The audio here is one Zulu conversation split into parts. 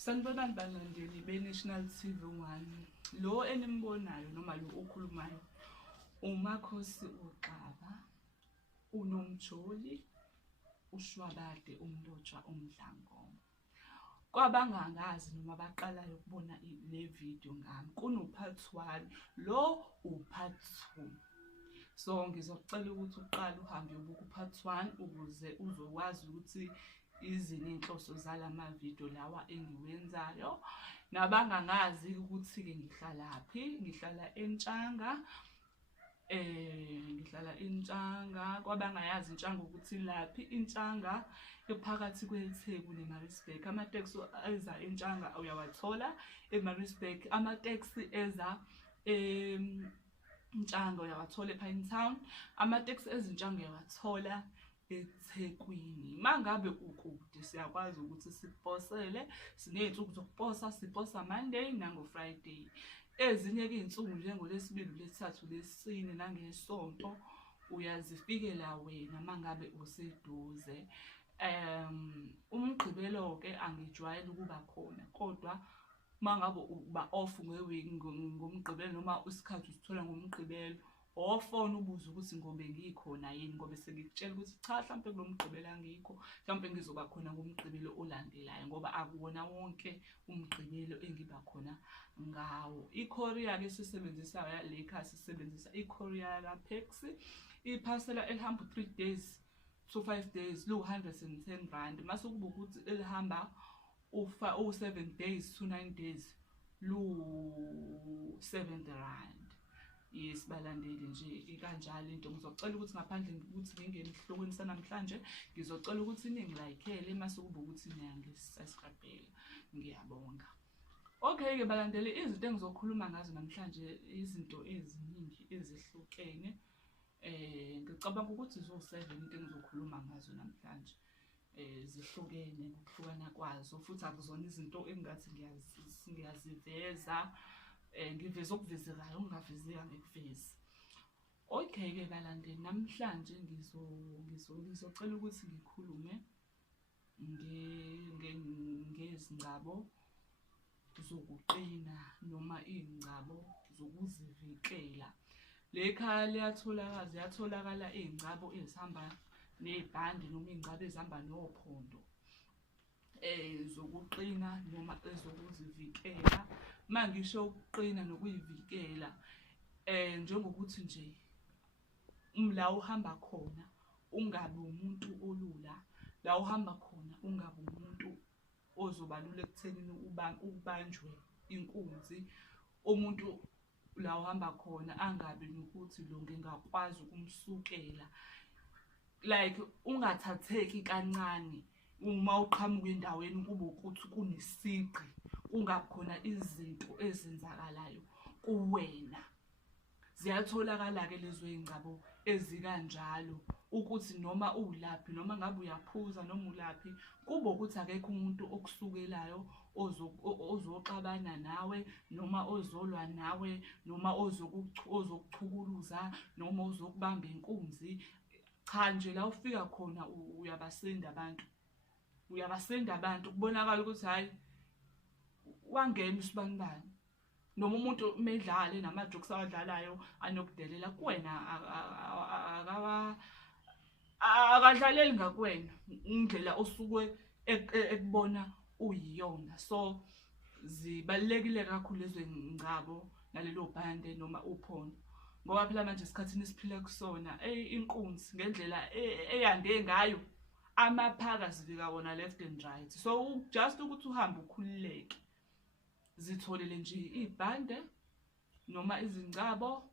Sanibonani balandeli be-National TV1. Lo enimbonayo noma lo okhulumayo uMakhosi uXaba, uNomjoli, uShwabade, uMlotshwa, uMdlangoma. Kwabangangazi noma baqalayo ukubona le video ngami, kuno-part 1, lo u-part 2. So ngizocela ukuthi uqale uhambe ubuka u-part 1 ukuze uzokwazi ukuthi izini inhloso zalama video lawa engiwenzayo. Nabangangazi ukuthi-ke ngihlalaphi, ngihlala eNtshanga. Ngihlala eNtshanga. Kwabangayazi iNtshanga ukuthi laphi, iNtshanga ephakathi kweTheku neMaritzburg. Amateksi eza eNtshanga uyawathola eMaritzburg, amateksi eza eNtshanga uyawathola ePinetown, amateksi eziNtshanga uyawathola eThekwini. Mangabe ukude siyakwazi ukuthi siposele, siney'nsuku zokuposa, siposa Monday nango-Friday. Ezinye-ke iy'nsuku njengoLwesibili, uLwesithathu, uLwesine nangeSonto uyazifikela wena mangabe useduze. UMgqibelo-ke angijwayele ukuba khona, kodwa mangabe uba off ngomgqibelo noma isikhathi usithola ngomgqibelo, ofona ubuze ukuthi ngobe ngikhona yini, ngobe sengikutshela ukuthi cha, mhlampe kulo mgqibelo angikho, mhlampe ngizoba khona ngomgqibelo olandelayo, ngoba akuwona wonke umgqibelo engiba khona ngawo. I-courier-ke esisebenzisayo le khaya sisebenzisa i-courier kaPaxi. Iphasela elihamba 3 days to 5 days lu-R110. Mase kuba ukuthi elihamba u7 days to 9 days lu-R7. Yes balandeli, nje ikanjalo into. Ngizocela ukuthi ngaphandle ukuthi ngingene esihlokweni sanamhlanje, ngizocela ukuthi ningi-like-ele mase kuba ukuthi niyangi-subscribe. Ngiyabonga. Okay-ke balandeli, izinto engizokhuluma ngazo namhlanje izinto eziningi ezihlukene. Ngicabanga ukuthi zo-7 into engizokhuluma ngazo namhlanje. Zihlukene ngokuhlukana kwazo, futhi akuzona izinto engathi ngiyaziveza. Ngiveza okuvezekayo, okungavezeki ngikuvezi. Okay-ke balandeli, namhlanje ngizocela ukuthi ngikhulume ngezingcabo zokuqina noma iy'ngcabo zokuzivikela. Le khaya ziyatholakala iy'ngcabo ezihamba nebhande noma iy'ngcabo ezihamba nophondo zokuqina noma ezokuzivikela. Mangisho ukuqina nokuyivikela, njengokuthi nje la uhamba khona ungabi umuntu olula, la uhamba khona ungabi umuntu ozobalula ekuthenini ubanjwe inkunzi, umuntu la uhamba khona angabi nokuthi lo ngingakwazi ukumsukela, like ungathatheki kancane. Uma uqhamuka endaweni kube ukuthi kunesigqi, kungabi khona izinto ezenzakalayo kuwena. Ziyatholakala-ke lezo y'ngcabo ezikanjalo, ukuthi noma ulaphi, noma ngabe uyaphuza noma ulaphi, kube ukuthi akekho umuntu okusukelayo ozoxabana nawe, noma ozolwa nawe, noma ozokuchukuluza, noma ozokubamba inkunzi. Cha, nje la ufika khona uyabasenda abantu. Uyabasenda abantu, kubonakala ukuthi hhayi wangena usibanibani. Noma umuntu medlale nama-jokes awadlalayo anokudelela kuwena, akadlaleli ngakuwena indlela osuke ekubona uyiyona. So zibalulekile kakhulu lezo ngcabo nalelo bhande noma uphondo, ngoba phela manje esikhathini esiphila kusona inkunzi ngendlela eyande ngayo, amaphaka azivika wona left and right. So just ukuthi uhambe ukhululeke, zitholele nje ibhande noma izingcabo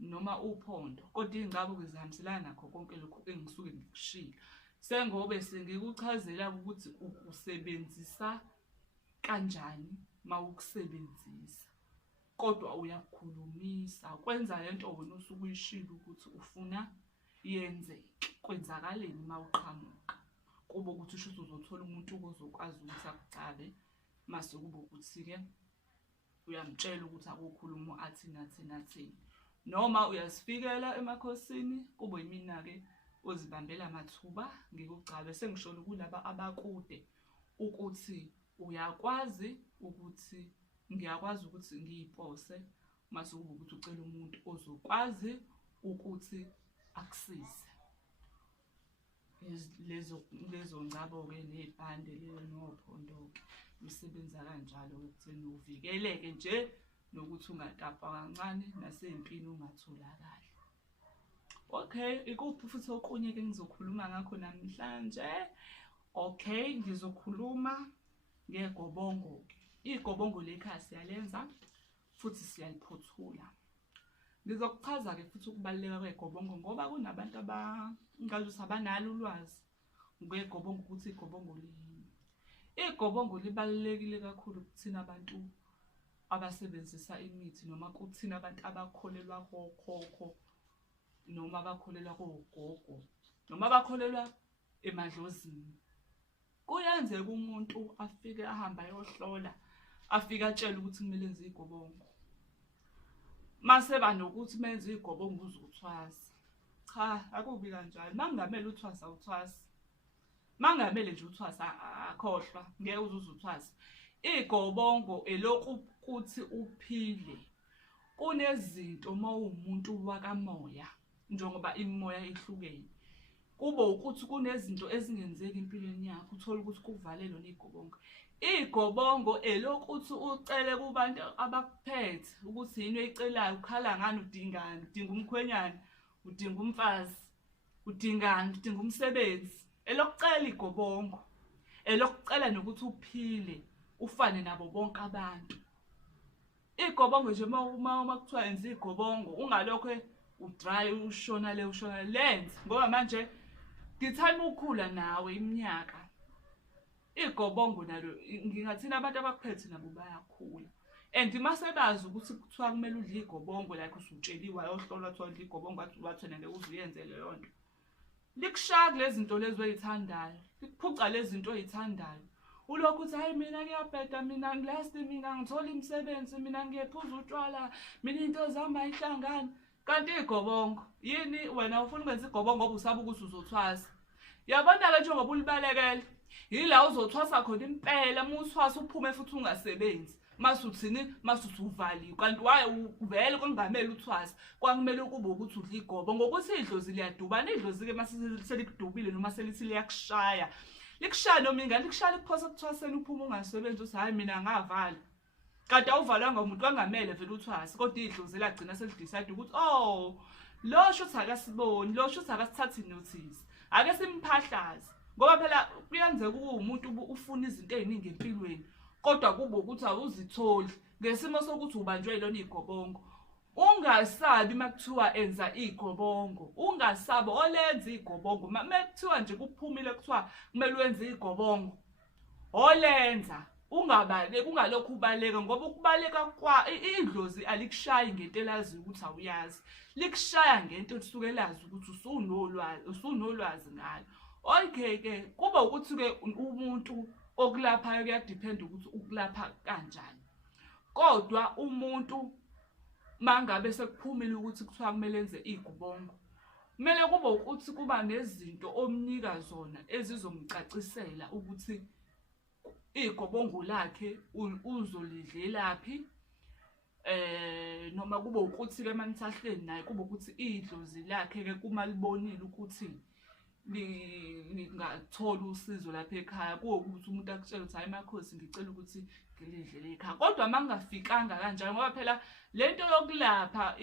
noma uphondo, kodwa iy'ngcabo-ke zihambiselana nakho konke lokhu engisuke ngikushilo. Sengobe sengikuchazela ukuthi ukusebenzisa kanjani mawukusebenzisa, kodwa uyakukhulumisa, kwenza lento wena osuke uyishilo ukuthi ufuna yenzeke, kwenzakaleni mawuqhamuka. Kube ukuthi usho ukuthi uzothola umuntu ozokwazi ukuthi akucabe, mase kube ukuthi-ke uyamtshela ukuthi akukhuluma athini. Noma uyazifikela emakhosini, kube yimina-ke ozibambela amathuba ngikucabe. Sengisholo kulaba abakude ukuthi uyakwazi ukuthi ngiyakwazi ukuthi ngiyipose mase kube ukuthi ucela umuntu ozokwazi ukuthi akusize. Lezo ngcabo-ke nebhande nophondo-ke lusebenza kanjalo ekutheni uvikeleke nje nokuthi ungatapwa kancane nasempini ungatholakali. Okay, ikuphi futhi okunye-ke ngizokhuluma ngakho namhlanje? Okay, ngizokhuluma ngegobongo-ke. Igobongo lekhaya siyalenza futhi siyaliphothula. Ngizokuchaza-ke futhi ukubaluleka kwegobongo ngoba kunabantu ngazuthi abanalo ulwazi ngegobongo ukuthi igobongo liyini. Igobongo libalulekile kakhulu kuthina abantu abasebenzisa imithi noma kuthina abantu abakholelwa kokhokho noma abakholelwa kogogo noma abakholelwa emadlozini. Kuyenzeka umuntu afike ahambe ayohlola afike atshele ukuthi kumele enze igobongo. Mase banokuthi menze igobongo uzothwasa. Cha, akubi kanjalo. Mangamele uthwasa uthwasa. Mangamele nje uthwasa akhohlwa ngeke uzuthwasa. Igobongo elokhu kuthi uphile. Kunezinto mawumuntu wakamoya njengoba imimoya ihlukene. Kube ukuthi kunezinto ezingenzeki empilweni yakho uthola ukuthi kuvalelo negobongo. Igobongo elokuthi ucele kubantu abakuphethe ukuthi yini oyicelayo, ukhala ngani, udingani, udinga umkhwenyana, udinga umfazi, udingani, udinga umsebenzi. Elokucela igobongo. Elokucela nokuthi uphile ufane nabo bonke abantu. Igobongo nje uma kuthiwa yenza igobongo ungalokho udry ushona lenze ngoba manje ngithanda ukukhula nawe iminyaka. Igobongo nalo ngingathina abantu abakuphethe nabo bayakhula. And mase bazi ukuthi kuthiwa kumele udle igobongo like usutsheliwe ayohlolwa thola udle igobongo wathena ngeke uzuyenze leyo nto. Likushaya lezi zinto lezi oyithandayo, likuphuca lezi zinto oyithandayo. Ulokhu uthi hayi mina ngiyabheda, mina ngilasti, mina ngithola imisebenzi, mina ngiyephuza utshwala, mina into zami ayihlangani. Kanti igobongo yini wena ufuna ukwenza igobongo ngoba usaba ukuthi uzothwasa. Yabona-ke njengoba ulibalekele yila uzothwasa khona impela muthwasa uphume futhi ungasebenzi. Masuthini masuthi uvaliwe kanti uvele kongamele uthwasa kwakumele kube ukuthi udla igobongo ngokuthi idlozi liyadubana. Idlozi-ke mase selikudubile noma selithi liyakushaya. Likushaya noma ingane likushaya likuphosa ekuthwaseni uphume ungasebenzi uthi hayi mina ngavala. Kanti awuvalwanga umuntu kwangamele vele uthwase kodwa idlozi lagcina selidecide ukuthi oh lo shuthi akasiboni, lo shuthi akasithathi notice, ake simphahlaze. Ngoba phela kuyenzeka umuntu ufuna izinto eziningi empilweni kodwa kube ukuthi awuzitholi ngesimo sokuthi ubanjwe yilona igobongo. Ungasabi makuthiwa enza igobongo, ungasabi olenza igobongo. Makuthiwa nje kuphumile kuthiwa kumele wenze igobongo olenza. Ungabaleki, ungalokhu ubaleka ngoba ukubaleka idlozi alikushayi ngento elazi ukuthi awuyazi. Likushaya ngento osuke lazi ukuthi usunolwazi ngayo. Okay-ke kuba ukuthi-ke umuntu okulaphayo kuyadependa ukuthi ukulapha kanjani. Kodwa umuntu mangabe sekuphumile ukuthi kuthiwa kumele enze igobongo, kumele kube ukuthi kuba nezinto omnika zona ezizomcacisela ukuthi igobongo lakhe uzolidlelaphi. Noma kube ukuthi-ke manithahleni naye kube ukuthi idlozi lakhe-ke kuma libonile ukuthi ningathola usizo lapha ekhaya kuwo ukuthi umuntu akutshela ukuthi hayi makhosi ngicela ukuthi ngilidlele ekhaya. Kodwa mangafikanga kanjalo ngoba phela lento yokulapha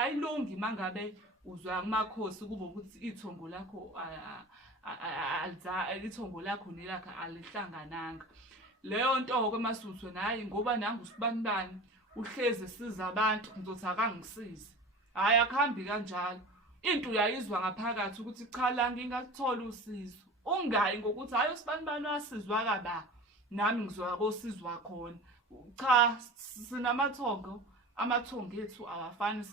ayilungi mangabe uzwa kumakhosi kube ukuthi ithongo lakho ithongo lakho nelakhe alihlangananga. Leyo nto-ke masuthwe nayi ngoba nangu usibanibani uhlezi esiza abantu ngizothi akangisize. Hayi akuhambi kanjalo. Into uyayizwa ngaphakathi ukuthi cha la ngingathola usizo. Ungayi ngokuthi hayi usibanibani wasizwa kaba nami ngizoya kosizwa khona. Cha sinamathongo, amathongo ethu awafani.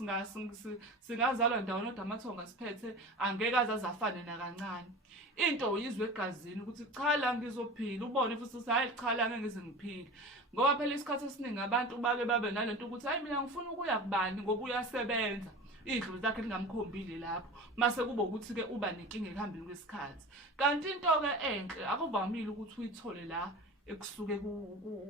Singazalwa ndawonye kodwa amathongo asiphethe angeke azafane nakancane. Into uyizwe egazini ukuthi cha la ngizophila, ubone futhi ukuthi hayi cha la ngeke ngize ngiphile. Ngoba phela isikhathi esiningi abantu babe nalento ukuthi hayi mina ngifuna ukuya kubani ngoba uyasebenza. idlozi lakhe lingamkhombile lapho, mase kuba ukuthi-ke uba nenkinga ekuhambeni kwesikhathi. Kanti into-ke enhle akuvamile ukuthi uyithole la ekusuke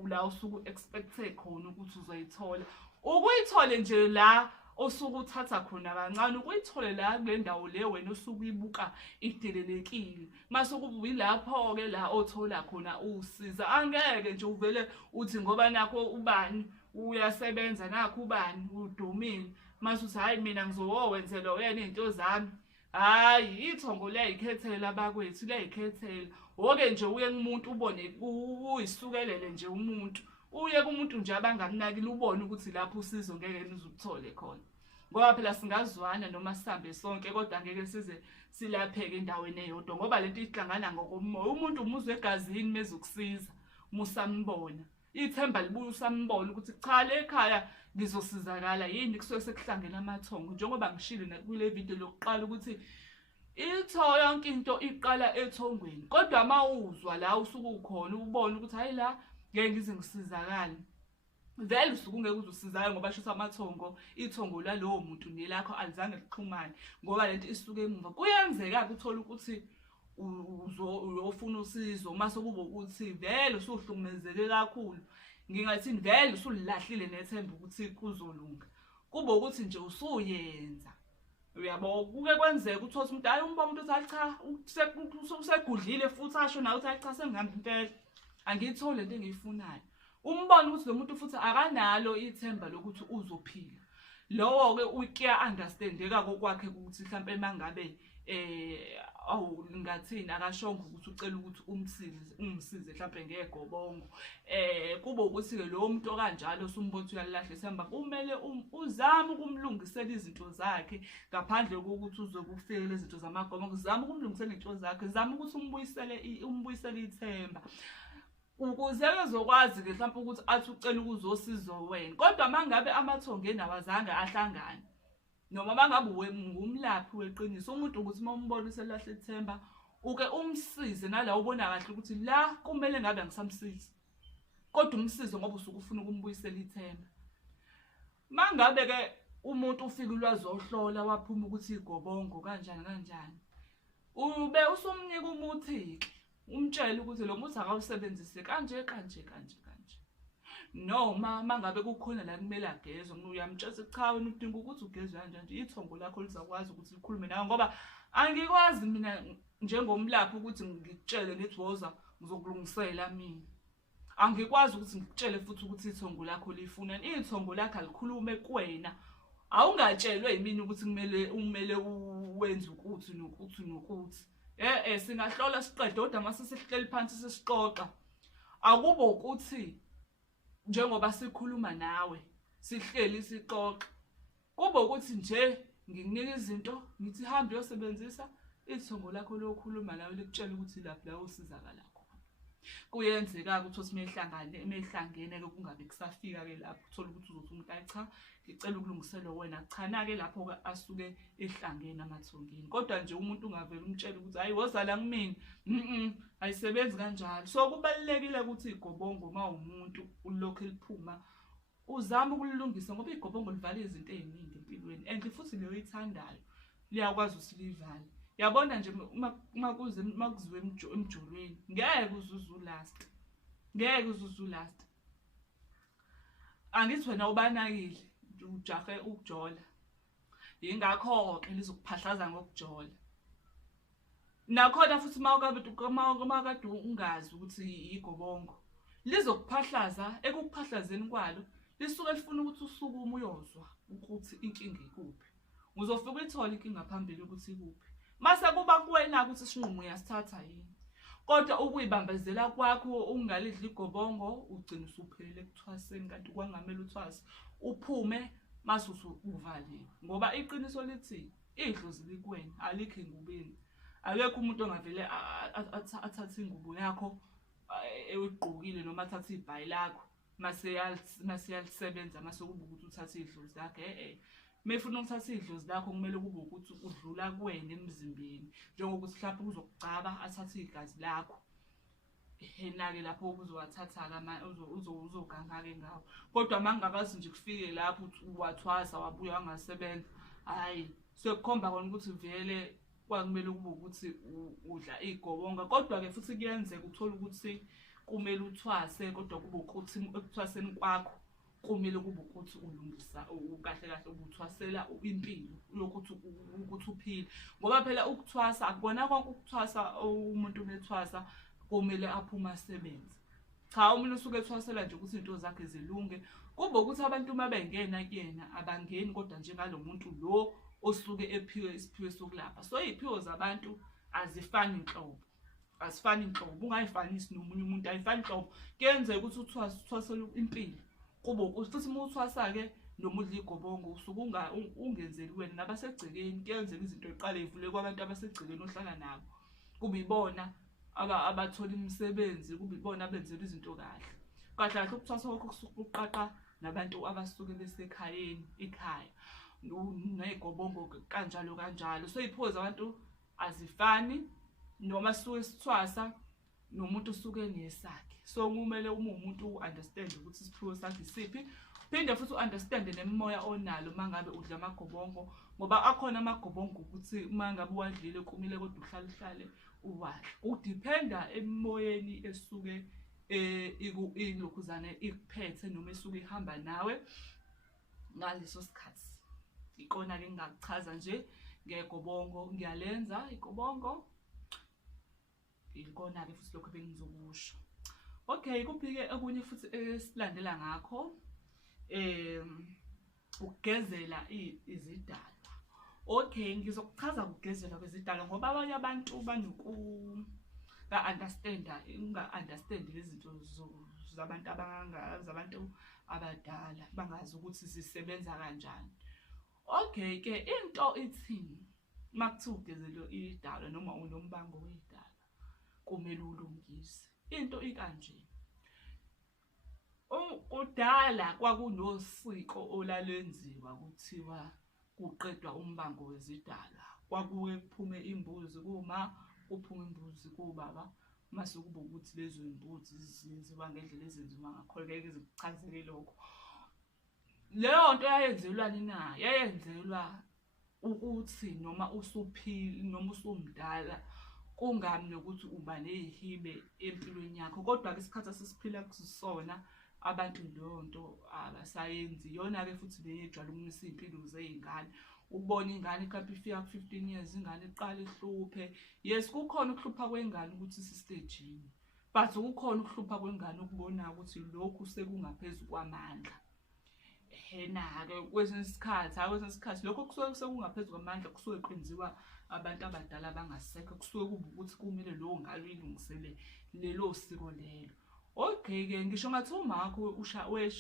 la usuke expecte khona ukuthi uzoyithola. Ukuyithole nje la osuke uthatha khona kancane, ukuyithole la kule ndawo le wena osuke uyibuka idelelekile. Mase kube yilapho-ke la othola khona usiza. Angeke nje uvele uthi ngoba nakho ubani uyasebenza, nakho ubani udumile, mase uthi hayi mina ngizowenzela wena izinto zami. Hayi, ithongo liyayikhethela abakwethu, liyayikhethela. Oke nje uye kumuntu ubone uyisukelele nje umuntu. Uye kumuntu nje abangamnakile ubone ukuthi lapho usizo ngeke nizukuthole khona. Ngoba phela singazwana noma sihambe sonke, kodwa ngeke size silapheke endaweni eyodwa ngoba lento ihlangana ngokomoya. Umuntu umuzwe egazini mezukusiza musambona. Ithemba libuya usambona ukuthi cha le ekhaya ngizosizakala yini kusuke sekuhlangene amathongo. Njengoba ngishilo nakule video lokuqala ukuthi yonke into iqala ethongweni. Kodwa mawuzwa la usuke ukhona ubone ukuthi hayi la ngeke ngize ngisizakale, vele usuke ungeke uzusizakala ngoba shuthi amathongo, ithongo lalowo muntu nelakho alizange lixhumane ngoba lento isuke emuva. Kuyenzeka ukuthola ukuthi uyofuna usizo mase kube ukuthi vele usuhlukumezeke kakhulu, ngingathini vele usulilahlile nethemba ukuthi kuzolunga, kube ukuthi nje usuyenza. Uyabo, kuke kwenzeka uthola umuntu hayi umbona umuntu uthi cha usegudlile futhi asho nawe uthi cha sengihamba impela angiyithole lento engiyifunayo. Umbona ukuthi lo muntu futhi akanalo ithemba lokuthi uzophila. Lowo-ke ukuya understandeka kokwakhe ukuthi mhlampe mangabe ngathini akashongo ukuthi ucela ukuthi umsize mhlampe ngegobongo. Kube ukuthi-ke lo muntu okanjalo usumbona uyalahla ithemba, kumele uzame ukumlungisela izinto zakhe ngaphandle kokuthi uzokufika izinto zamagobongo. Zama ukumlungisela izinto zakhe, zama ukuthi umbuyisele ithemba ukuze ezokwazi-ke mhlawumbe ukuthi athi ucela ukuzosiza wena. Kodwa mangabe amathongo enabazange ahlangane noma mangabe ngumlaphi weqiniso, umuntu ukuthi mawumbona uselahle ithemba uke umsize nala ubona kahle ukuthi la kumele ngabe angisamsizi, kodwa umsize ngoba usuke ufuna ukumbuyisela ithemba. Mangabe-ke umuntu ufika ulwazi ohlola waphuma ukuthi igobongo kanjani kanjani, ube usumnika umuthi-ke umtshela ukuthi lo muthi akawusebenzise kanje kanje kanje kanje. Noma mangabe kukhona la kumele agezwe, uyamtshela cha wena udinga ukuthi ugezwe kanjani, ithongo lakho lizakwazi ukuthi likhulume nawe ngoba angikwazi mina njengomlaphi ukuthi ngikutshele ngithi woza ngizokulungisela mina. Angikwazi ukuthi ngikutshele futhi ukuthi ithongo lakho lifunani. Ithongo lakho alikhulume kuwena. Awungatshelwe yimini ukuthi kumele wenze ukuthi nokuthi nokuthi. Singahlola siqede kodwa mase sihleli phansi sesiqoqa. Akube ukuthi njengoba sikhuluma nawe sihleli siqoqa, kube ukuthi nje ngikunika izinto ngithi hamba uyosebenzisa ithongo lakho lokukhuluma nawe likutshela ukuthi lapho la usizakala khona. Kuyenzeka ukuthi mehlangene-ke kungabe kusafika-ke lapho uthola ukuthi uzothi umuntu hayi cha ngicela ukulungiselwa wena, cha na-ke lapho-ke asuke ehlangene amathongeni. Kodwa nje umuntu ungavele umtshele ukuthi hayi woza la kumina, ayisebenzi kanjalo. So kubalulekile ukuthi igobongo ma umuntu ulokhu eliphuma uzame ukulilungisa ngoba igobongo livala izinto eziningi empilweni and futhi leyo ithandayo liyakwazi usilivale. Yabona nje makuziwe emjolweni ngeke uzulast, ngeke uzulast. Angithi wena ubanakile ujahe ukujola, ingakho-ke lizokuphahlaza ngokujola. Nakhona futhi makade ungazi ukuthi igobongo lizokuphahlaza, ekukuphahlazeni kwalo lisuke lifuna ukuthi usukume uyozwa ukuthi inkinga ikuphi. Uzofika uyithola inkinga phambili ukuthi ikuphi. Mase kuba kuwena ukuthi isinqumo uyasithatha yini. Kodwa ukuyibambezela kwakho ungalidla igobongo ugcina usuphelele ekuthwaseni kanti kwangamela uthwase uphume mase usuvaliwe. Ngoba iqiniso lithi idlozi likuwena alikho engubeni. Akekho umuntu ongavele athathe ingubo yakho ewigqokile noma athathe ibhayi lakho mase yalisebenza mase kube ukuthi uthathe idlozi lakho. Mefuna ukuthatha idlozi lakho kumele kube ukuthi udlula kuwena emzimbeni, njengokuthi mhlawumbe uzokugcaba athathe igazi lakho. Na-ke lapho uzowathatha-ke uzoganga-ke ngawo. Kodwa mangakazi nje kufike lapho wathwasa wabuya wangasebenza, hayi sekukhomba kona ukuthi vele kwakumele kube ukuthi udla igobonga. Kodwa-ke futhi kuyenzeka uthola ukuthi kumele uthwase, kodwa kube ukuthi ekuthwaseni kwakho kumele kube ukuthi ulungisa kahle kahle ubuthwasela impilo yokuthi uphile. Ngoba phela ukuthwasa akubona konke ukuthwasa umuntu methwasa kumele aphume asebenze. Cha, umuntu usuke ethwasela nje ukuthi into zakhe zilunge. Kube ukuthi abantu uma bengena kuyena abangeni kodwa njengalo muntu lo osuke ephiwe isiphiwo sokulapha. So iy'phiwo zabantu azifani nhlobo, azifani nhlobo, ungayifanisi nomunye umuntu, ayifani nhlobo. Kuyenzeka ukuthi uthwasele impilo, kube ukuthi futhi uma uthwasa-ke noma udla igobongo usuke ungenzeli wena nabasegcekeni. Kuyenzeka izinto ziqale ivule kwabantu abasegcekeni ohlala nabo, kube ibona abathola imisebenzi, kube ibona abenzela izinto kahle. Kahle kahle ukuthwasa kwakho kusuke kuqaqa nabantu abasuke besekhayeni, ekhaya ney'gobongo kanjalo kanjalo. So iy'phiwo zabantu azifani, noma sisuke sithwasa nomuntu usuke nesakhe. So kumele uma umuntu u-understand ukuthi isiphiwo sakhe isiphi, phinde futhi u-understand nemimoya onalo uma ngabe udla amagobongo. Ngoba akhona amagobongo ukuthi uma ngabe uwadlile kumile kodwa uhlale uwadla. Kudiphenda emoyeni esuke ilokhuzana ikuphethe noma esuke ihamba nawe ngaleso sikhathi. Ikona-ke ngingakuchaza nje ngegobongo. Ngiyalenza igobongo, ikona-ke futhi lokho bengizokusho. Okay, kuphi-ke okunye futhi esilandela ngakho ukugezela izidalwa. Okay, ngizokuchaza ukugezela kwezidalwa ngoba abanye abantu unga-understand lezi zinto zabantu zabantu abadala, bangazi ukuthi zisebenza kanjani. Okay-ke into ithini makuthiwa ugezela idalwa noma unombango wedalwa kumele ulungise. Into ikanje, kudala kwakunosiko olalwenziwa kuthiwa kuqedwa umbango wezidalwa. Kwakuke kuphume imbuzi kuma, kuphume imbuzi kubaba, mase kube ukuthi lezo imbuzi zenziwa ngendlela ezenziwa ngakhona. Ngeke zikuchazele lokho. Leyo nto yayenzelwani na? Yayenzelwa ukuthi noma usuphila noma usumdala kungabi nokuthi uba nezihibe empilweni yakho. Kodwa-ke isikhathi esisiphila kusona abantu leyo nto abasayenzi. Iyona-ke futhi beyejwayele ukumisa iy'mpilo zey'ngane. Ukubona ingane ikhapha ifika ku-15 years, ingane iqala ihluphe. Yes, kukhona ukuhlupha kwengane ukuthi isistejini, but kukhona ukuhlupha kwengane ukubona ukuthi lokhu sekungaphezu kwamandla. Na-ke kwesinye isikhathi lokho kusuke sekungaphezu kwamandla, kusuke kwenziwa abantu abadala abangasekho. Kusuke kube ukuthi kumele lowo ngane uyilungisele lelo siko lelo. Okay-ke ngisho ngathi umakho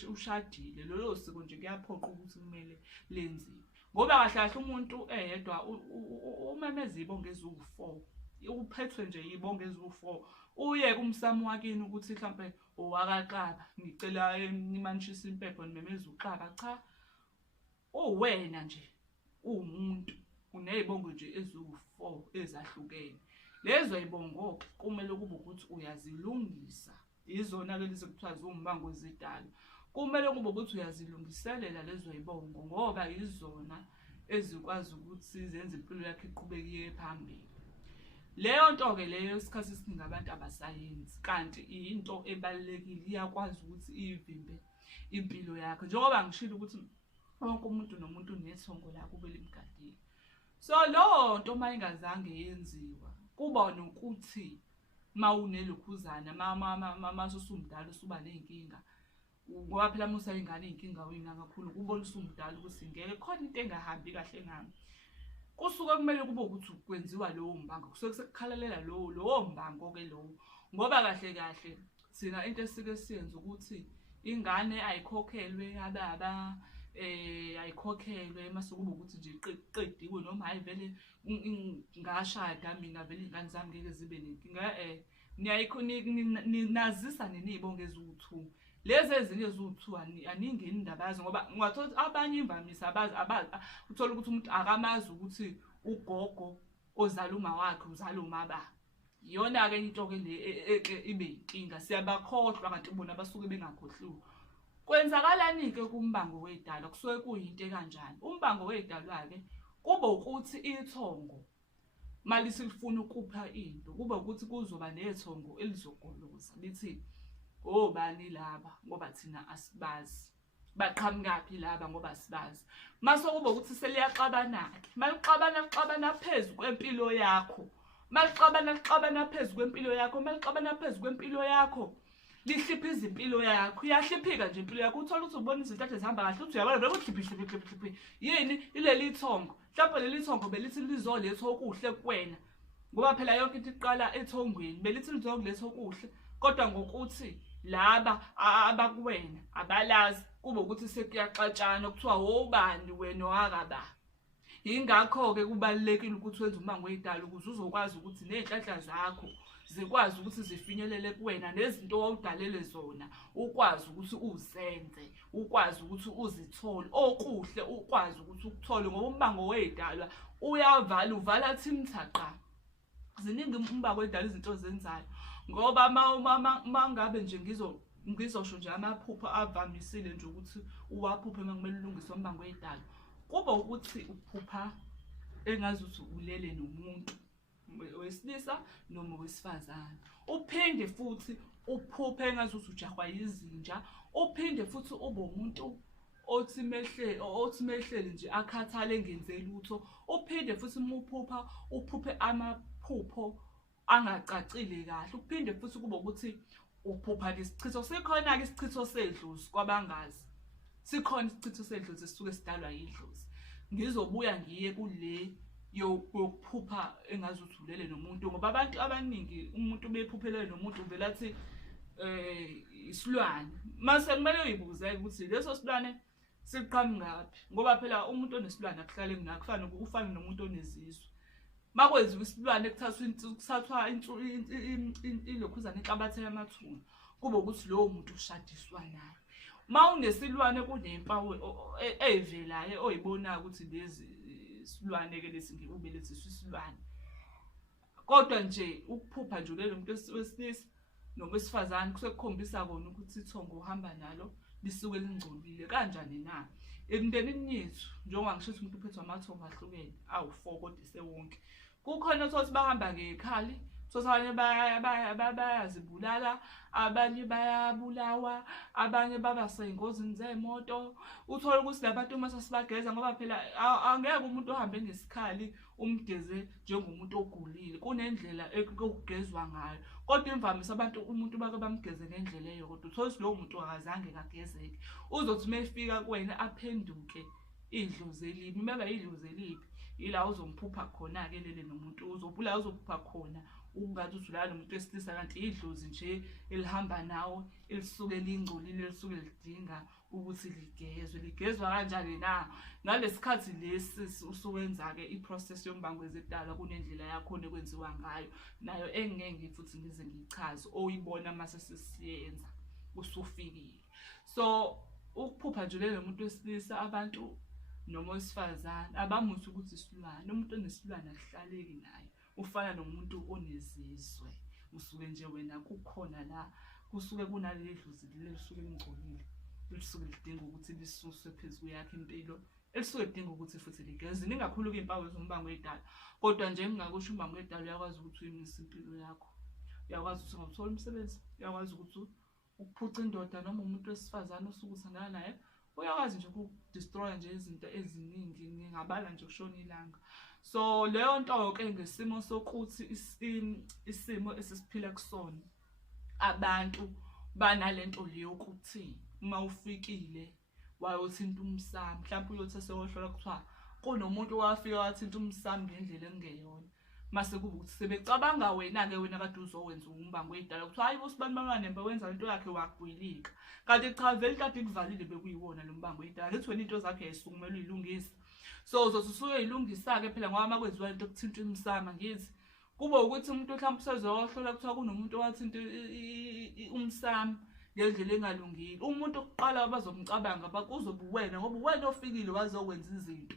ushadile, lolo siko nje kuyaphoqa ukuthi kumele lenziwe. Ngoba kahle kahle umuntu eyedwa umemeza ibongo eziwu-4, uphethwe nje ibongo eziwu-4. Uyeke umsamo wakini ukuthi mhlampe owakaXaba, ngicela nimanishise impepho nimemeza uXaba. Cha, uwena nje uwumuntu unezibongo nje eziwu-4 ezahlukene. Lezo zibongo kumele kube ukuthi uyazilungisa. Izona-ke lezi kuthiwa ziwumbango wezidalwa. Kumele kube ukuthi uyazilungiselela lezo zibongo ngoba izona ezikwazi ukuthi zenze impilo yakhe iqhubeke phambili. Leyo nto-ke leyo isikhathi esiningi abantu abasayenzi, kanti into ebalulekile, iyakwazi ukuthi ivimbe impilo yakhe. Njengoba ngishilo ukuthi wonke umuntu nomuntu unethongo lakho belimgadile. So leyo nto uma ingazange yenziwa, kuba nokuthi mawunelokhuzana masumdala usuba ney'nkinga. Ngoba phela musa ingane iy'nkinga uyina kakhulu, kubona usumdala ukuthi ngeke khona into engahambi kahle ngami. Kusuke kumele kube ukuthi kwenziwa lowo mbango, kusuke sekukhalalela lowo mbango-ke lowo. Ngoba kahle kahle thina into esike siyenze ukuthi ingane ayikhokhelwe ababa, ayikhokhelwe mase kube ukuthi nje qediwe noma hayi vele ngashada mina vele ingane zami ngeke zibe nenkinga. Ninazisa neniy'bongo eziwu-2. Lezi ezinye eziwu-2 aningeni indaba yazo ngoba ungathola ukuthi abanye imvamisa uthola ukuthi umuntu akamazi ukuthi ugogo ozala uma wakhe uzala umaba. Iyona-ke into-ke le ibe inkinga, siyabakhohlwa kanti bona basuke bengakhohliwe. Kwenzakalani-ke kumbango wey'dalwa? Kusuke kuyinto ekanjani? Umbango wey'dalwa-ke kube ukuthi ithongo malithi lifuna ukupha into, kube ukuthi kuzoba nethongo elizogoloza lithi obani laba ngoba thina asibazi, baqhamukaphi laba ngoba asibazi. Mase kube ukuthi seliyaxabana-ke, malixabana phezu kwempilo yakho, malixabana phezu kwempilo yakho, malixabana phezu kwempilo yakho, lihlipha izimpilo yakho. Iyahliphika nje impilo yakho, uthola ukuthi ubona izinto kade zihamba kahle, uthi uyabona vele uhliphi yini ileli thongo. Mhlawumbe leli thongo belithi lizoletha okuhle kuwena ngoba phela yonke into iqala ethongweni, belithi lizokuletha okuhle, kodwa ngokuthi laba abakuwena abalazi, kube ukuthi sekuyaxatshana kuthiwa wobani wena owakaba. Yingakho-ke kubalulekile ukuthi wenze umbango wey'dalwa ukuze uzokwazi ukuthi ney'nhlanhla zakho zikwazi ukuthi zifinyelele kuwena, nezinto owawudalele zona ukwazi ukuthi uzenze, ukwazi ukuthi uzithole okuhle, ukwazi ukuthi ukuthole. Ngoba umbango wey'dalwa uyavala, uvala thimthaqa. Ziningi umbango wey'dalwa izinto ozenzayo, ngoba mangabe nje ngizosho nje amaphupho avamisile nje ukuthi uwaphuphe makumele ulungise umbango wey'dalwa, kuba ukuthi uphupha engazuthi ulele nomuntu wesilisa noma wesifazane, uphinde futhi uphuphe engazuthi ujahwa yizinja, uphinde futhi ube umuntu othi mehleli nje akhathale engenze lutho, uphinde futhi uphupha uphuphe amaphupho angacacile kahle, uphinde futhi kube ukuthi uphupha lesichitho. Sikhona-ke isichitho sedlozi kwabangazi, sikhona isichitho sedlozi esisuke sidalwa yidlozi. Ngizobuya ngiye kule yokuphupha engazuthi ulele nomuntu, ngoba abantu abaningi umuntu bephuphelele nomuntu uvela athi isilwane. Mase kumele uyibuze ukuthi leso silwane siqhamukaphi, ngoba phela umuntu onesilwane akuhlale kunakho, kufana nomuntu onezisu. Makwenziwa isilwane kuthathwa ilokhuzana inhlabathi yamathuna, kube ukuthi lowo muntu ushadiswa naye. Ma unesilwane kunempawu ey'velayo oyibonayo ukuthi lezi isilwane-ke lesi ngikubelethisa isilwane. Kodwa nje ukuphupha nje ulele umuntu wesilisa noma wesifazane kusekukhombisa kona ukuthi ithongo uhamba nalo lisuke lingcolile. Kanjani na? Emndenini yethu njengoba ngisho ukuthi umuntu uphethwe amathongo ahlukene awu-4 kodwa isewonke. Kukhona ukuthi bahamba ngekhali, abanye bayazibulala, abanye bayabulawa, abanye baba sey'ngozini zey'moto. Uthole ukuthi labantu mase sibageza, ngoba phela angeke umuntu ohambe ngesikhali umgeze njengomuntu ogulile, kunendlela okugezwa ngayo. Kodwa imvamisa abantu umuntu bake bamgeze ngendlela eyodwa, uthole ukuthi lowo muntu akazange kagezeke. Uzothi mefika kuwena aphenduke idlozi elibi. Meba idlozi elibi ila uzomphupha khona-ke lele nomuntu, uzophupha khona ungathi uthulana nomuntu wesilisa, kanti idlozi nje elihamba nawe elisuke lingcolile, elisuke lidinga ukuthi ligezwe. Ligezwa kanjani na? Ngalesikhathi lesi usuwenza-ke iprocess yombango wezidalwa, kunendlela yakhona ekwenziwa ngayo, nayo engeke futhi ngize ngiyichaze, oyibona mase sesiyenza usufikile. So ukuphupha nje lelo muntu wesilisa, abantu noma wesifazane abamuthi ukuthi isilwane, umuntu onesilwane akuhlaleki naye, ufana nomuntu onezizwe. Usuke nje wena kukhona la kusuke kunaleli dlozi lisuke lingcolile, lisuke lidinga ukuthi lisuswe phezu kwakhe impilo, elisuke lidinga ukuthi futhi ligeze. Ningakhulu-ke iy'mpawu zombango wey'dalwa, kodwa nje engingakusho umbango wey'dalwa uyakwazi ukuthi uyimise impilo yakho, uyakwazi ukuthi ungawutholi umsebenzi, uyakwazi ukuthi ukuphuca indoda noma umuntu wesifazane osuke uthandana naye, uyakwazi nje ukudestroya nje izinto eziningi, ngingabala nje kushona ilanga. So leyo nto-ke ngesimo sokuthi isimo esisiphila kusona, abantu banalento leyo yokuthi uma ufikile wayothinta umsamo, mhlawumbe uyothi sewohlola kuthiwa kunomuntu owafika wathinta umsamo ngendlela engeyona, mase kube ukuthi sebecabanga wena-ke wena kade uzowenza umbango wey'dalwa, kuthiwa hayi usibani nembe wenza into yakhe wagwilika, kanti cha vele kade kuvalile bekuyiwona lo mbango wey'dalwa. Ngithi wena into zakhe yayisukumele uyilungise. So uzothi usuyoyilungisa-ke phela ngoba uma kwenziwa into yokuthintwa umsamo, ngithi kube ukuthi umuntu mhlawumbe usezohlola kuthiwa kunomuntu owathinta umsamo ngendlela engalungile. Umuntu okuqala abazomcabanga kuzobe uwena, ngoba uwena ofikile wazokwenza izinto.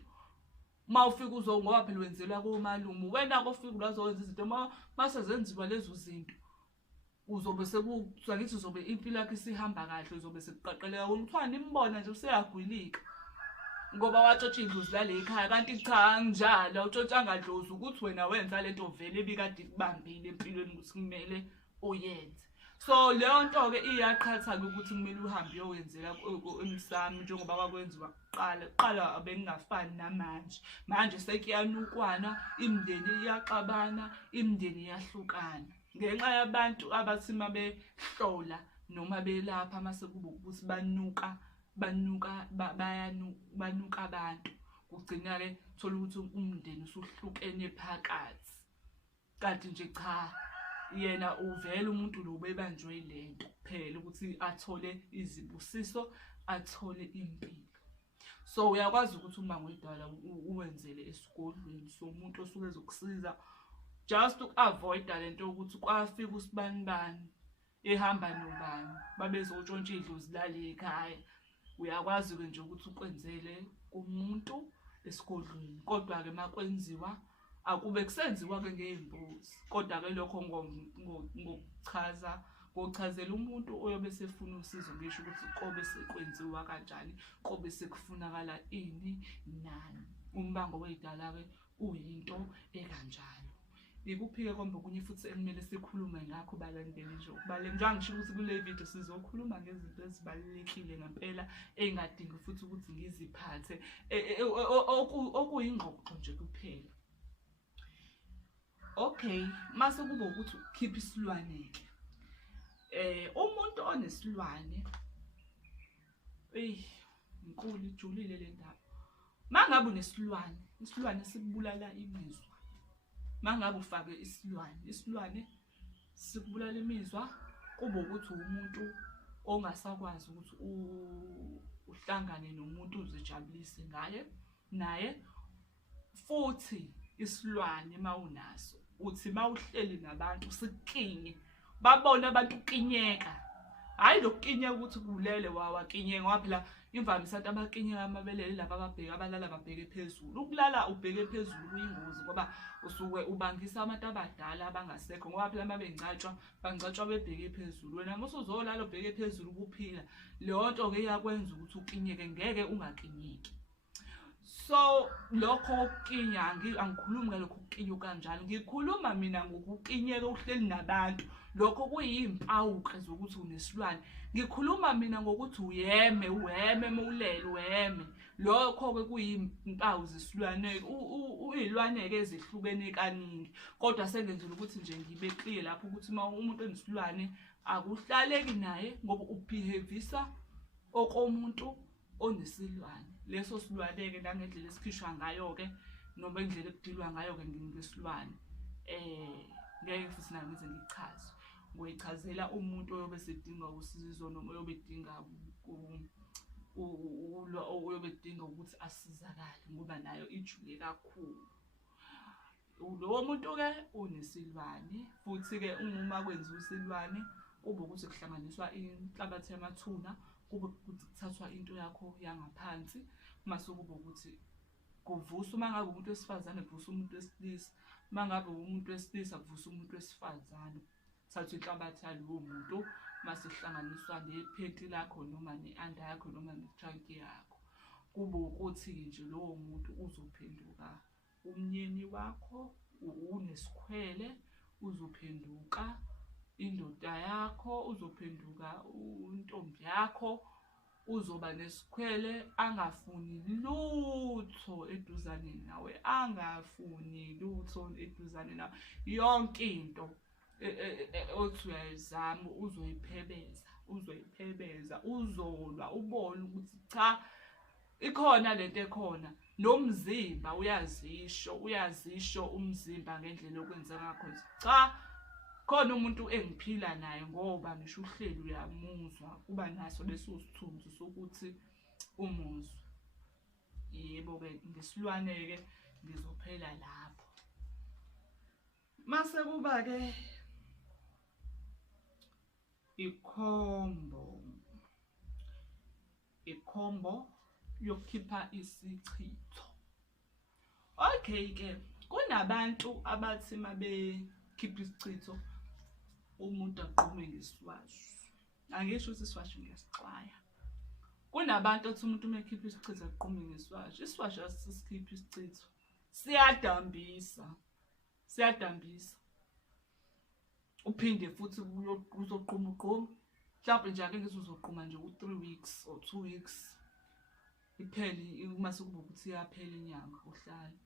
Ma ufika ngoba phela wenzelwa komalume, wena-ke ofikile wazokwenza izinto. Mase zenziwa lezo zinto uzobe sekuthiwa ngithi uzobe impilo yakhe isihamba kahle, uzobe sekuqaqeleka kuthiwa nimbona nje useyagwilika ngoba watshontsha idlozi lale ekhaya. Kanti cha, anginjalo, awutshontshanga dlozi, ukuthi wena wenza lento vele ebikade ikubambile empilweni ukuthi kumele uyenze. So leyo nto-ke iyaqhatha-ke ukuthi kumele uhambe uyowenzela emsamo njengoba kwakwenziwa kuqala bekungafani namanje. Manje sekuyanukwana, imindeni iyaxabana, imindeni iyahlukana ngenxa yabantu abathi uma behlola noma belapha mase kuba ukuthi banuka abantu, kugcina-ke thola ukuthi umndeni usuhlukene phakathi. Kanti nje cha, yena uvela umuntu lo bebanjwe lento kuphela ukuthi athole izibusiso, athole impilo. So uyakwazi ukuthi uma ngwedala uwenzele esigodlweni somuntu osuke ezokusiza just uku-avoid-a lento yokuthi kwafika usibanibani ehamba nobani babezotshontsha idlozi lale ekhaya. Uyakwazi-ke nje ukuthi ukwenzele kumuntu esigodlweni, kodwa-ke makwenziwa akube kusenziwa-ke ngey'mbuzi. Kodwa-ke lokho ngokuchazela umuntu oyobe sefuna usizo, ngisho ukuthi kobe sekwenziwa kanjani, kobe sekufunakala ini nani. Umbango wey'dala-ke uyinto ekanjalo. Ikuphi-ke kombe okunye futhi ekumele sikhulume ngakho balandeli nje ukubaleka. Njengoba ngisho ukuthi kule video sizokhuluma ngezinto ezibalulekile ngempela ey'ngadingi futhi ukuthi ngiziphathe okuyingxoxo nje kuphela. Okay, mase kuba ukuthi ukhipha isilwane-ke. Umuntu onesilwane, inkulu ijulile le ndaba. Mangabe unesilwane, isilwane sikubulala imizwa. Mangabe ufake isilwane sikubulala imizwa, kuba ukuthi umuntu ongasakwazi ukuthi uhlangane nomuntu uzijabulise naye. Futhi isilwane mawunaso uthi mawuhleli nabantu sikinye, babone abantu ukinyeka, hayi lokukinyeka ukuthi kulele wakinyeka ngoba phela imvamisa abantu abakinyeka amabelele laba abalala babheke phezulu. Ukulala ubheke phezulu kuyingozi ngoba usuke ubangisa abantu abadala abangasekho, ngoba phela bangcatshwa bebheke phezulu. Wena musuzolala ubheke phezulu kuphila, leyo nto-ke iyakwenza ukuthi ukinyeke, ngeke ungakinyeki. So lokho ukukinya angikhulumi ngalokho ukukinya kanjalo, ngikhuluma mina ngokukinyeka uhleli nabantu. Lokho kuyimpawu-ke zokuthi unesilwane. Ngikhuluma mina ngokuthi uheme mawulele uheme. Lokho-ke kuyimpawu zesilwane. Uyilwane-ke ezihlukene kaningi, kodwa sengenzela ukuthi nje ngibe clear lapho ukuthi uma umuntu onesilwane akuhlaleki naye ngoba ubehavisa okomuntu onesilwane. Leso silwane-ke nangendlela esikhishwa ngayo-ke noma indlela ekudilwa ngayo-ke ngesilwane, ngeke futhi nayo ngize ngichaze. Ngoyichazela umuntu oyobe sedinga usizo noma oyobe edinga ukuthi asizakale ngoba nayo ijule kakhulu. Lowo muntu-ke unesilwane, futhi-ke uma kwenziwa isilwane kube ukuthi kuhlanganiswa inhlabathi yamathuna, kube ukuthi kuthathwa into yakho yangaphansi, mase kube ukuthi kuvuswa. Uma ngabe umuntu wesifazane kuvuswa umuntu wesilisa, uma ngabe umuntu wesilisa kuvuswa umuntu wesifazane. Kuthathwa inhlabathi yalowo muntu mase ihlanganiswa nephenti lakho noma ne-under yakho noma ne-trunk yakho. Kube ukuthi nje lowo muntu uzophenduka umnyeni wakho, unesikhwele, uzophenduka indoda yakho, uzophenduka intombi yakho, uzoba nesikhwele, angafuni lutho eduzane nawe, yonke into othi uyayizama uzoyiphebeza, uzolwa ubone ukuthi cha, ikhona lento ekhona. Nomzimba uyazisho umzimba ngendlela yokwenzeka ngakho. Cha, khona umuntu engiphila naye ngoba ngisho uhleli uyamuzwa, kuba naso leso sithunzi sokuthi umuzwa. Yebo-ke ngesilwane-ke ngizophela lapho. Mase kuba-ke ikhombo yokukhipha isichitho. Okay-ke kunabantu abathi uma bekhipha isichitho umuntu agqume ngesishwashu. Angisho ukuthi isishwashu ngiyasixwaya. Kunabantu othi umuntu uma ekhipha isichitho agqume ngesishwashu. Isishwashu asisikhiphi isichitho. Siyadambisa. Uphinde futhi uzoqhuma uqhuma. Mhlawumbe nje ake ngithi uzoqhuma nje u3 weeks or 2 weeks. Iphele uma sekuba ukuthi iyaphela inyanga uhlala.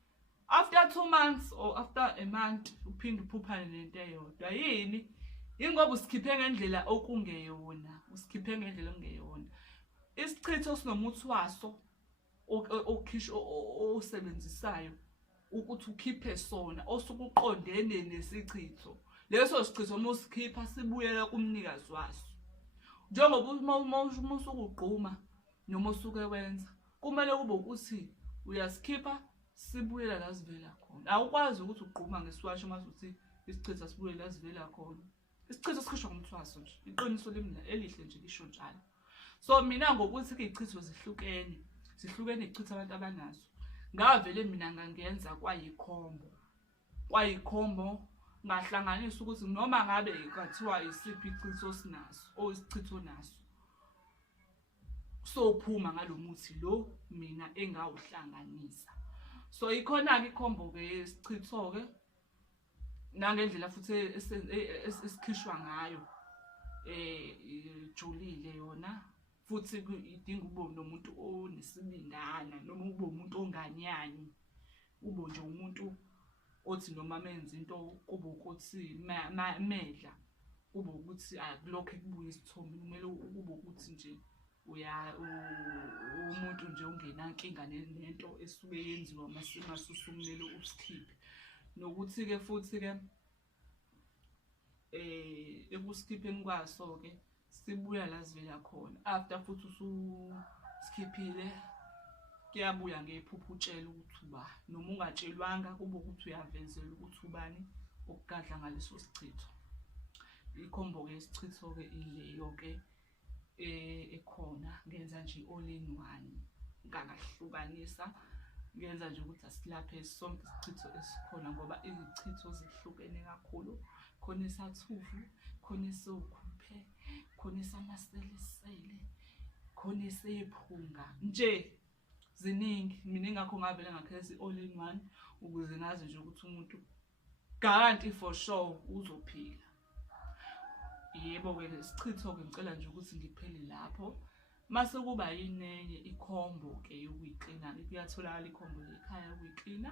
After 2 months or after a month uphinde uphuphane nento eyodwa. Yini? Ingoba usikhiphe ngendlela okungeyona. Isichitho sinomuthi waso osebenzisayo ukuthi ukhiphe sona osukuqondene nesichitho. Leso sichitho uma usikhipha sibuyela kumnikazi waso. Njengoba uma usukugquma noma usuke wenza, kumele kube ukuthi uyasikhipha sibuyela la sivela khona. Awukwazi ukuthi ugquma ngesishwashu mase uthi isichitho sibuyela la sivela khona. Isichitho sikhishwa ngomthwaso nje. Iqiniso elihle nje lisho njalo. So mina ngokuthi izichitho zihlukene izichitho abantu abanazo. Ngavele mina ngangenza kwayikhombo ngahlanganisa ukuthi noma ngabe ikathiwa isiphi ichitho sinaso isichitho naso sophuma ngalomuthi lo mina engawuhlanganisa. So ikhona ke ikhombo ke isichitho ke nangendlela futhi esikhishwa ngayo ijulile yona futhi idinga ube nomuntu onesibindana noma ube umuntu onganyanyi, ube nje umuntu othi noma menza into kube ukuthi medla, kube ukuthi akulokho kubuye isithombe, kumele kube ukuthi nje umuntu nje ungenankinga nento esuke yenziwa masusukumele usikhiphe. Nokuthi ke futhi ke ekusikhipheni kwaso ke sibuya la sivela khona. After futhi ususikhiphile kuyabuya ngephupho utshela ukuthi uba noma ungatshelwanga kube ukuthi uyavezela ukuthi ubani okugadla ngaleso sichitho. Ikhombo ke isichitho ke ileyo ke ekhona. Ngenza nje all in one, ngakahlukanisa, ngenza nje ukuthi asilaphe sonke isichitho esikhona ngoba izichitho zihlukene kakhulu. Khona isathuvu, khona isokhuphe, khona isamaselesele, khona isephunga. Nje ziningi. Mina ingakho ngavele ngakhetha all in one ukuze ngazi nje ukuthi umuntu garanti for sure uzophila. Yebo ke isichitho ke ngicela nje ukuthi ngiphele lapho. Mase kuba yinenye ikhombo ke yokuyiklina. Kuyatholakala ikhombo lekhaya ukuyiklina.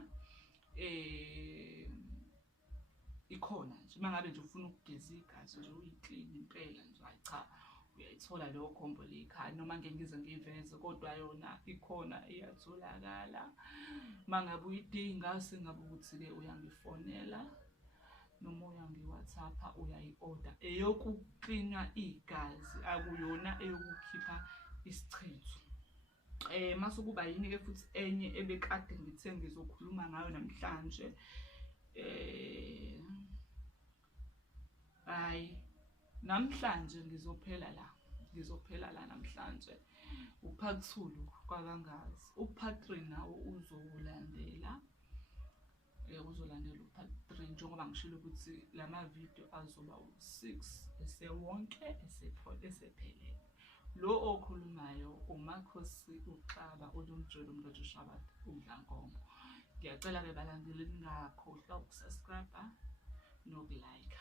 Ikhona nje mangabe nje ufuna ukugeza igazi nje uyiklina impela nje cha uyayithola leyo khombo lekhaya noma ngeke ngize ngiveze kodwa yona ikhona iyatholakala. Mangabe uyidinga sengabe ukuthi ke uyangifonela noma uyangi-WhatsApp uyayi-order. Eyokuklinywa igazi akuyona eyokukhipha isichitho. Mase kuba yini ke futhi enye ebekade ngithe ngizokhuluma ngayo namhlanje. Namhlanje ngizophela la namhlanje. Upart 2 kwabangazi. Upart 3 nawo uzolandela. Uzolandela upart 3 njengoba ngishilo ukuthi lama video azoba u6 esewonke esephelele. Lo okhulumayo uMakhosi uXaba olumjolo umlojo Shabat uMdlankomo. Ngiyacela ke balandeli ningakhohlwa ukusubscribe nokulike.